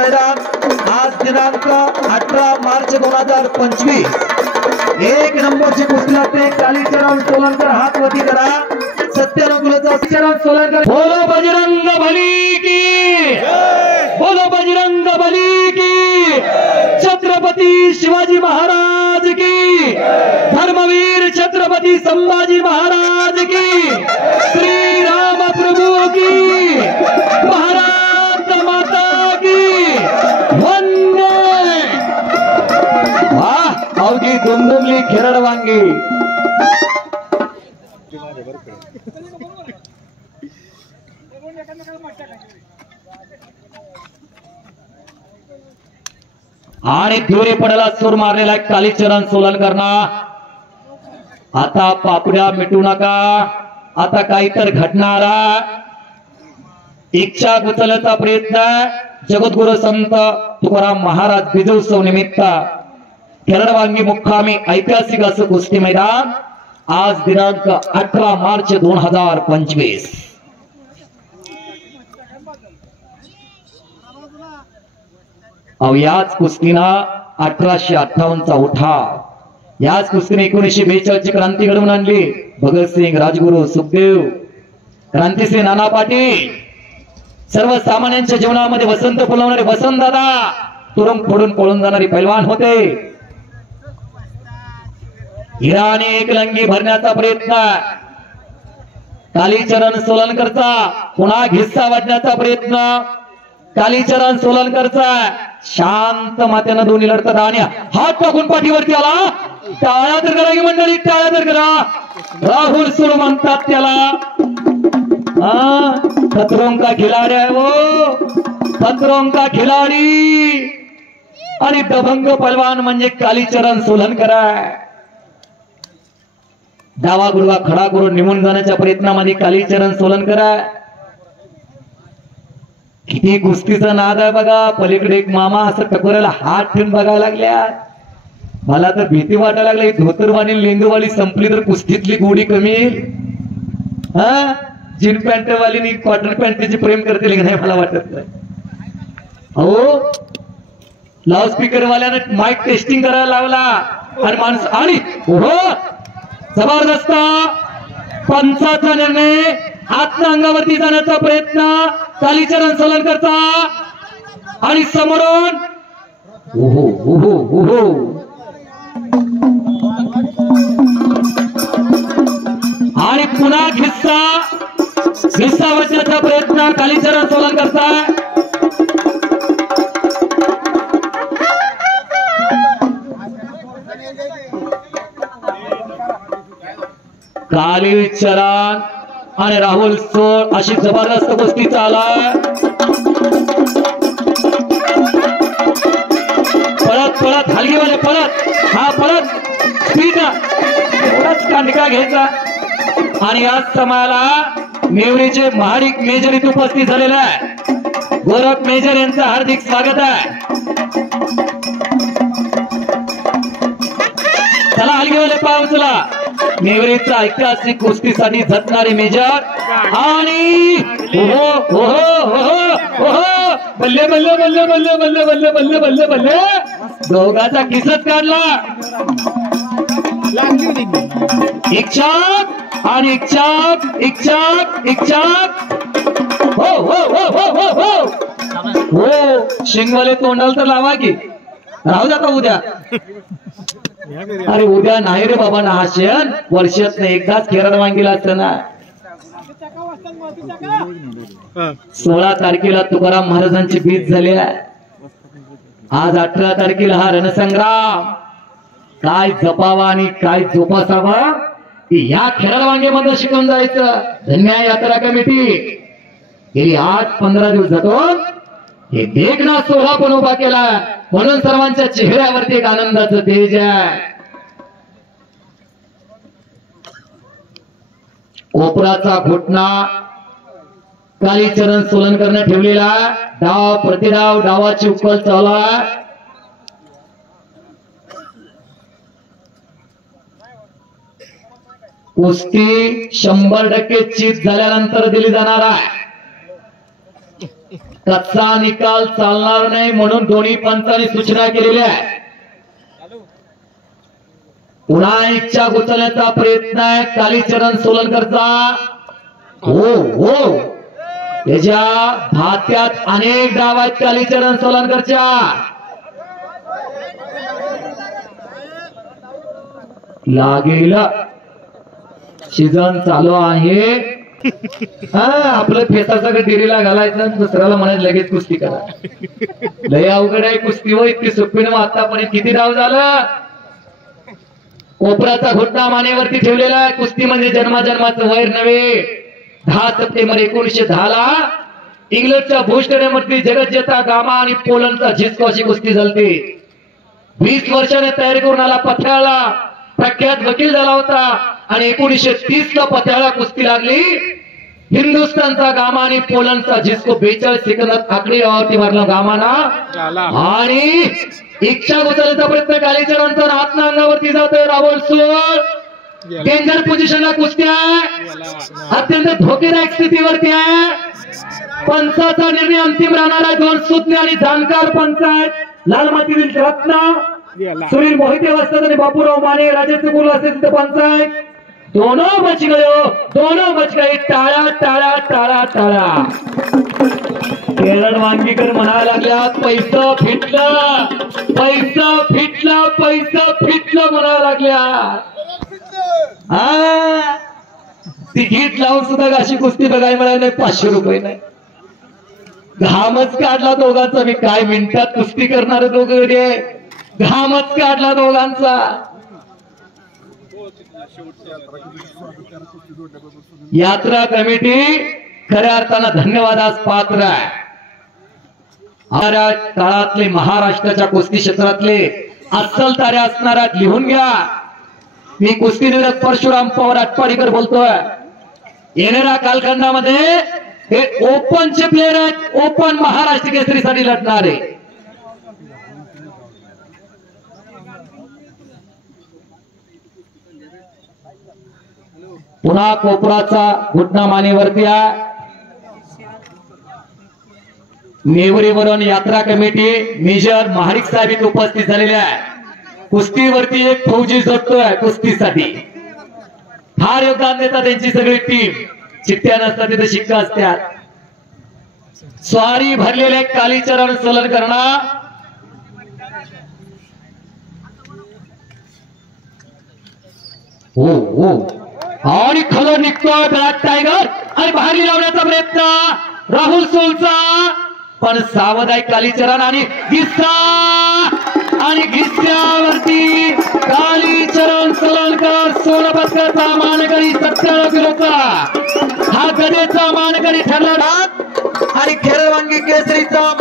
मैदान आज दिनांक 18 मार्च 2025 एक नंबरची कुस्ती लागते। कालीचरण सोलनकर हात वरती करा। सत्यानुकूलचा चरण सोलनकर। बोलो बजरंग बली की, बोलो बजरंग बली की, छत्रपती शिवाजी महाराज की, धर्मवीर छत्रपती संभाजी महाराज की, श्री राम प्रभु की, भारत माता की वंदे। वाह अवघी दुमदुमली खेरड वांगी। आणि धुरे पडायला सूर मारलेला कालीचरण सोलनकरना। आता पापड्या मिटू नका, आता काही तर घडणार। इच्छा गुचल्याचा प्रयत्न जगद्गुरु संत तुकाराम महाराज विजयोत्सव निमित्त खेरडवांगी मुक्कामी ऐतिहासिक असं कुस्ती मैदान आज दिनांक 18 मार्च 2025। अव याच कुस्तीना 1858चा उठाव, याच कुस्तीने 1942 ची क्रांती घडवून आणली। भगतसिंग, राजगुरु, सुखदेव, क्रांतिसिंह, नाना पाटील, सर्वसामान्यांच्या जीवनामध्ये वसंत फुलवणारे वसंतदादा, तुरुंग फोडून पळून जाणारे पैलवान होते। हिराने एकलंगी भरण्याचा प्रयत्न कालीचरण सोलनकरचा, पुन्हा घिस्सा वाजण्याचा प्रयत्न कालीचरण सोलनकरचा। शांत मातेनं दोन्ही लढतात आणि हात टाकून पाठीवरती आला। टाळ्या तर करा की मंडळी, टाळ्या तर करा। राहुल सुरू म्हणतात त्याला। खतरों का खिलाडी आहे वो, खतरों का खिलाडी। आणि दबंग पहलवान म्हणजे कालीचरण सोलनकर आहे। डावा गुडवा खडा करून निघून जाण्याच्या प्रयत्नामध्ये कालीचरण सोलनकर आहे। किती कुस्तीचा नाद आहे बघा। पलीकडे एक मामा असं टकोऱ्याला हात ठेवून बघायला लागल्या। मला तर भीती वाटायला लागली, धोतरवाणी लेंगवाली संपली तर कुस्तीतली गोडी कमी येईल। जीन पॅन्ट वाली कॉटन पॅन्टची प्रेम करतील की नाही मला वाटत नाही। हो लाऊडस्पीकर वाल्याने माईक टेस्टिंग करायला लावला आणि माणूस आणि हो जबरदस्त पंचाचा निर्णय। आत्मा अंगावरती जाण्याचा प्रयत्न कालीचरण सोलनकरचा आणि समोरून ओहो ओहो ओहो आणि पुन्हा घिस्सा वाजण्याचा प्रयत्न कालीचरण सोलनकरचा। कालीचरण आणि राहुल सोळ अशी जबरदस्त कुस्ती चालू। पळत पळत हलगीवाले पळत, हा पळत स्पीड एवढाच कांडिका घ्यायचा। आणि आज समाला नेवरीचे महाडिक मेजर इथे उपस्थित झालेले आहे। गोरख मेजर यांचं हार्दिक स्वागत आहे। चला हलगीवाले पाव चला। नेवरीचा ऐतिहासिक कुस्तीसाठी झटणारे मेजर आणि ओहो ओहो ओहो ओहो बल्ले बल्ले बल्ले बल्ले बल्ले बल्ले बल्ले बल्ले बल्ले दोघाचा किसच काढला। इच्छाक आणि इच्छाक इच्छाक इच्छाक हो हो हो हो हो हो हो शिंगवाले तोंडाला तर लावा की राहू द्या का उद्या। अरे उद्या नाही रे बाबा ना, हा क्षण वर्षात एकदाच खेरड वांगीला असतं ना। 16 तारखेला तुकाराम महाराजांची बीज झाली आहे। आज 18 तारखेला हा रणसंग्राम काय जपावा आणि काय जोपासावा या खेरड वांगेमध्ये शिकून जायचं। धन्य यात्रा कमिटी गेली 8-15 दिवस जातून हे देखना सोहळा पण उभा केला, म्हणून सर्वांच्या चेहऱ्यावरती एक आनंदाचं तेज आहे। कोपराचा घोटणा कालीचरण सोलनकरने ठेवलेला। डाव प्रतिडाव, डावाची उकल चालू आहे। कुस्ती 100% चीज झाल्यानंतर दिली जाणार आहे। कच्चा निकाल चालणार नाही म्हणून दोन्ही पंचांनी सूचना केलेल्या आहे. पुन्हा इच्छा उचलण्याचा प्रयत्न आहे कालीचरण सोलनकरचा. हो हो त्याच्या भात्यात अनेक डाव आहेत कालीचरण सोलनकरच्या. लागेल सीझन चालू आहे. आपलं फेसा सगळं डिरीला घालायचं दुसऱ्याला म्हणायचं लगेच कुस्ती करा. लय अवघड आहे कुस्ती हो. इतकी सोपीनं आतापर्यंत किती डाव झालं. कोपराचा घोटणा मानेवरती ठेवलेला आहे. कुस्ती म्हणजे जन्माजन्माचं वैर नव्हे. 10 सप्टेंबर 1910 ला इंग्लंडच्या भूस्टनेमध्ये जगज्जेता गामा आणि पोलंडचा झिस्को अशी कुस्ती झालती. 20 वर्षाने तयारी करून आला. पथ्याळा प्रख्यात वकील झाला होता आणि 1930 ला पथ्याळा कुस्ती लागली. हिंदुस्थानचा गामा आणि पोलंडचा झिस्को 42 सेकंदात आकडेवारी मारला गामाना आणि इच्छा उचलण्याचा प्रयत्न कालीचरणचा हातना अंगावरती जातोय. राहुल सोल डेंजर पोझिशनला कुस्ती आहे. अत्यंत धोकेदायक स्थितीवरती आहे. पंचाचा निर्णय अंतिम राहणार आहे. 2 सुज्ञ आणि जाणकार पंच आहेत. लाल मातीतील रत्न सुनील मोहिते वाजतात आणि बापूराव माने राजेश गुरु असे तिथे पंच आहेत. दोनों बच गयो, दोनों बच गए. टाळा टाळा टाळा टाळा. केरळ वांगीकर म्हणायला लागल्यात पैसा फिटलं, पैसा फिटला, पैसा फिटलं म्हणायला लागल्या. तिकीट लावून सुद्धा अशी कुस्ती बघायला मिळाली नाही. 500 रुपये नाही. घामच काढला दोघांचा. मी काय मिनिटात कुस्ती करणार दोघे. घामच काढला दोघांचा. यात्रा कमिटी खऱ्या अर्थानं धन्यवादास पात्र आहे. काळातले महाराष्ट्राच्या कुस्ती क्षेत्रातले अस्सल तारे असणारा लिहून घ्या. मी कुस्ती निरत परशुराम पवार आटपाडीकर बोलतोय. येणाऱ्या कालखंडामध्ये हे ओपनचे प्लेयर आहेत. ओपन महाराष्ट्र केसरीसाठी लढणारे. पुन्हा कोपराचा घुटणा मानेवरती आहे. नेवरीवरून यात्रा कमिटी मेजर महाडिक साहेब इथे उपस्थित झालेले आहे. कुस्तीवरती एक फौजी जोडतोय कुस्तीसाठी. फार योगदान देतात त्यांची सगळी टीम. चिठ्ठ्या नसतात तिथे शिक्का असतात. स्वारी भरलेले कालीचरण सोलनकरना हो हो आणि खरं निघतोय ब्लॅक टायगर आणि बाहेर लावण्याचा प्रयत्न राहुल सोलचा. पण सावध आहे कालीचरण आणि घिस्सा आणि घिस्स्यावरती कालीचरण सोलनकर सोनपदकाचा मानकरी 97 किलोचा हा गदेचा मानकरी ठरला आणि खेळवांगी केसरीचा